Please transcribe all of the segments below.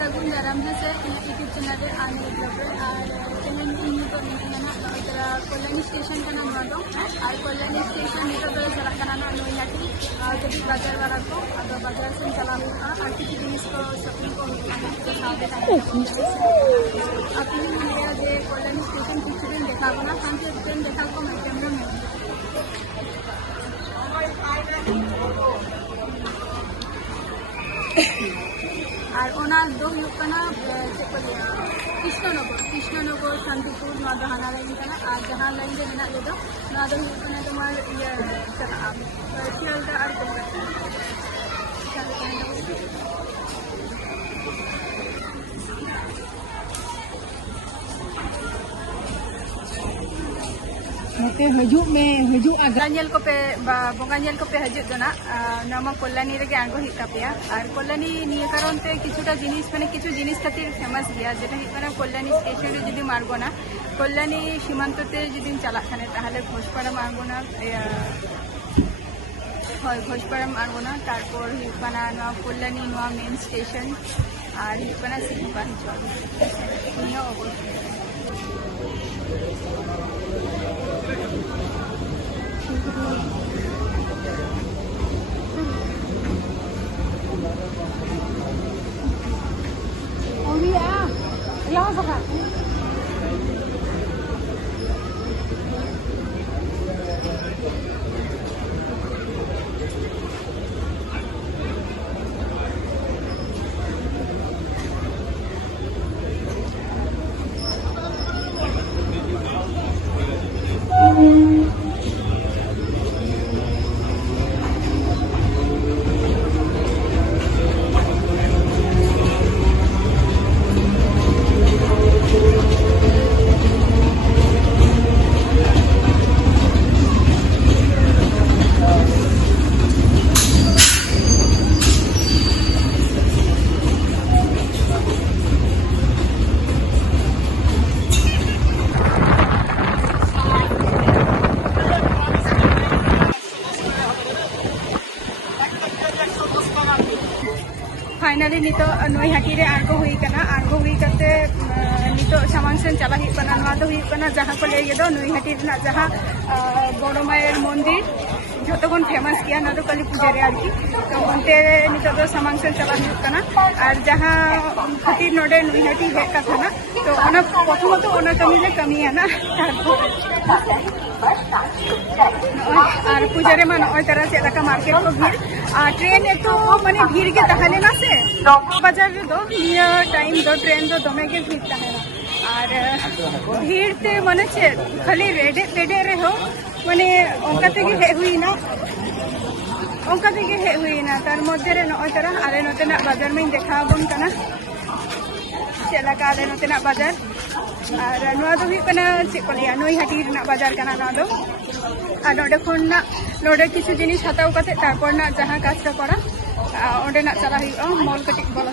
सगुन दाराम से YouTube channel आने और चैनल कल्याणी स्टेशन और कल्याणी स्टेशन चलना नईहाटी जब बाजार वाला को अब बाजार से चला और किसी जिनिस को शॉपिंग को अपनी कल्याणी स्टेशन किसी दिन देखा ना शांति ट्रेन देखा को मैं कैमरा में और दो कृष्णनगर शांतिपुर हाना लाइन और जहाँ लाइन में मेना ले तुम्हार चला शियालदा और कोलकाता हजू में हजू बंगा को पे हजना कल्याणी रे आगो तपया और कल्याणी निये कारण ते किछुटा जिनिस माने किछु जिनिस खातिर फेमस गया जेटा कल्याणी स्टेशन रे जुदी आगोना कल्याणी सीमांतते जुदी चला ताहले घोषपाड़ाम आगोना घोषपाड़ाम आगोना तारपर कल्याणी मेन स्टेशन और सिंहपा हिजुआ निये अवस्था फाइनली नितो नईहाटी रे आगो हुई नितो सामान सेन चला जहाँ को ले नईहाटी जहाँ बड़ो मायर मंदिर जो फेमस गया ना तो काली पूजा रे तो उनते नितो तो सामान सेन चला और जहाँ खातिर नोडे नईहाटी हेज कथा तो प्रथमत कमी ले कमी है ना और पूजा रे नई तरह चलका मार्केट को भीड़ ट्रेन तो माने भीड़ के तहले ना से बाजार रे टाइम दो ट्रेन दो दमे के भीड़ तहना और भीड़ ते माने चे खाली रेडे पेडे रे हो माने ओंका तेगे हे हुई ना तार मध्य रे नई तरह आले नतेना बाजार में देखा बन कना चलका आले नतेना बाजार और नोआ दो चे को लिया नईहाटी बाजार कना और नोडे किछु जिनिस हताव कते तारपर जहाँ काजटा करा ओंडे चला मॉल कटिक बोला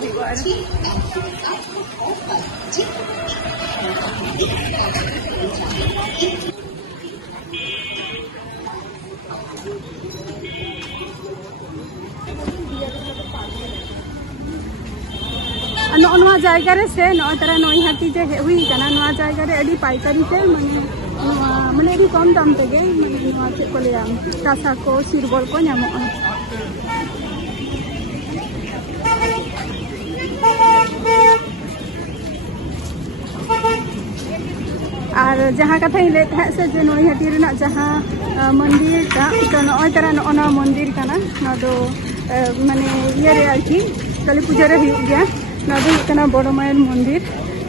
जगह से नई तरह नईहाटी जे हुई जगह रे पाइकारी से माने माने कम दाम तेगे माने चे को लिया कासा को सिरबल को नामोगा और जहाँ कथा ले से जे नईहाटी जहाँ मंदिर तो नई तरह ना मंदिर माने ये आरकी काली पूजा रे गया ना बड़ो मायर मंदिर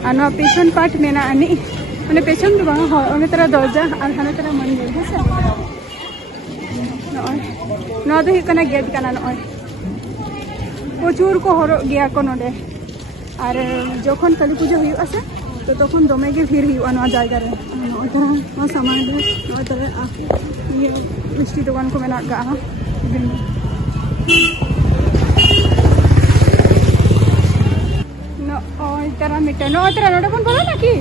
और पेछन पार्ट मेना आनी मैंने पेछन तो बांग तरह दरजा और हाने तरह मंदिर है गेट नई प्रचुर को हर गया को नोडे और जखन काली पूजा हुआ से तो तखन दमे गे भीड़ हुआ जगह रे नई तरह सामान नई तरह मिष्टि दुकान को मेना नई तरह मिटे नई तरह नोडे बोला ना कि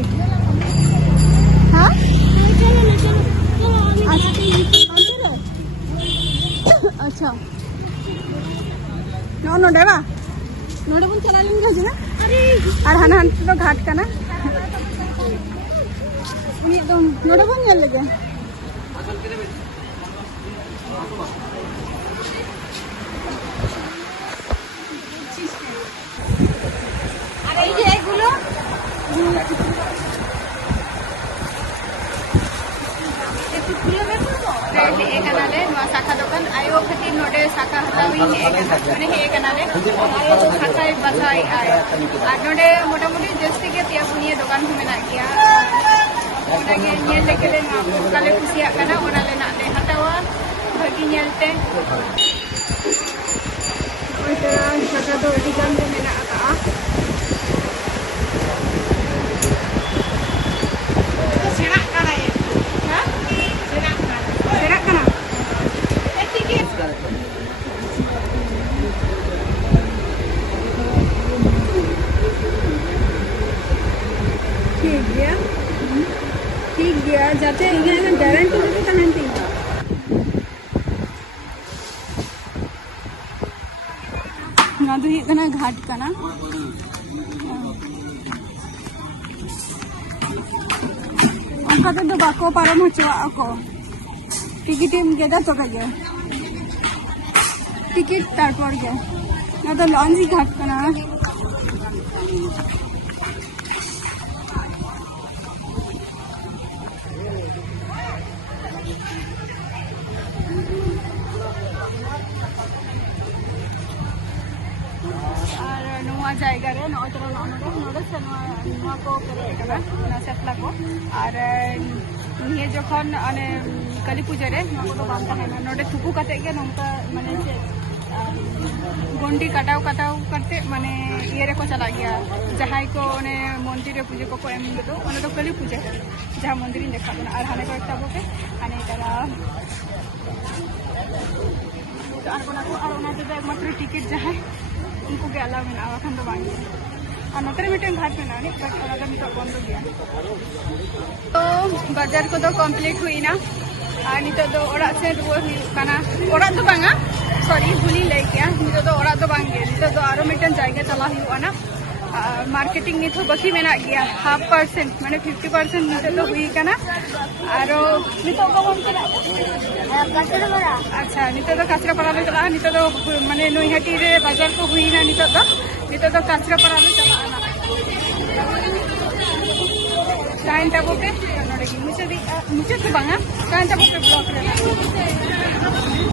नोडे बा नोडे बन चला लेन गजना और हाना तो घाट कना एकदम नोडे बन नेल लगे अरे ये एगुलो शाखा दुकान आयो खातिर नोडे शाखा हतावी माने हे कनाले आयो शाखा बसाई आय आ नोडे मोटामुटी जस्ती के तिया पुनिया दुकान को मेना गया ओनागे नेल लेकेले काले कुसिया kana ओना ले नाले हतावा भगी नेलते ओई तरह शाखा तो अडी गान के मेना आता सेना kana ये हां सेना kana ठीक गया जाते हैं गारंटी तो कहानी ना तो ये कना घाट कना उनका तो बाको पारम होचवा को टिकट एम गेदा तो गए टिकट तारपर गे ना तो लॉन्च घाट कना जायगा रे नोतरा नोडे से नोआ को करे कना ना सेटला को और निये जखन अने काली पूजा रे नोको तो बाम ताहेना नोडे थुकु काते गे नोंका माने से गोंडी काटाव करते माने ये रे को चला गया जहाई को ने मंदिर रे पूजा को एम दो ओने तो काली पूजा है जहां मंदिर इन देखा और हाने को एकटा बोके अने तारा तो आरकोना को और ओना तो एकमात्र टिकट जहां उनको के अलाव में आवा खान तो बांगे और नोतरे मिटे घाट में ना बट अगर मिटा बंद हो गया तो बाजार को तो कंप्लीट हुई ना और नितो तो ओड़ा से रुआ हुई काना ओड़ा तो बांगा सॉरी भूली ले गया नितो तो ओड़ा तो बांगे नितो तो आरो मिटन जायगा चला हुआ ना मार्केटिंग नित बाकी मेना गया 50% माने 50% नितो तो हुई काना आरो नितो को बन चला अच्छा नितो तो काचरा पड़ा ले चला नितो तो माने नोईहाटी रे बाजार को हुई ना नितो तो काचरा पड़ा ले चला ना काइन तबो के नोडे की मुझे तो बांगा काइन तबो के ब्लॉक रे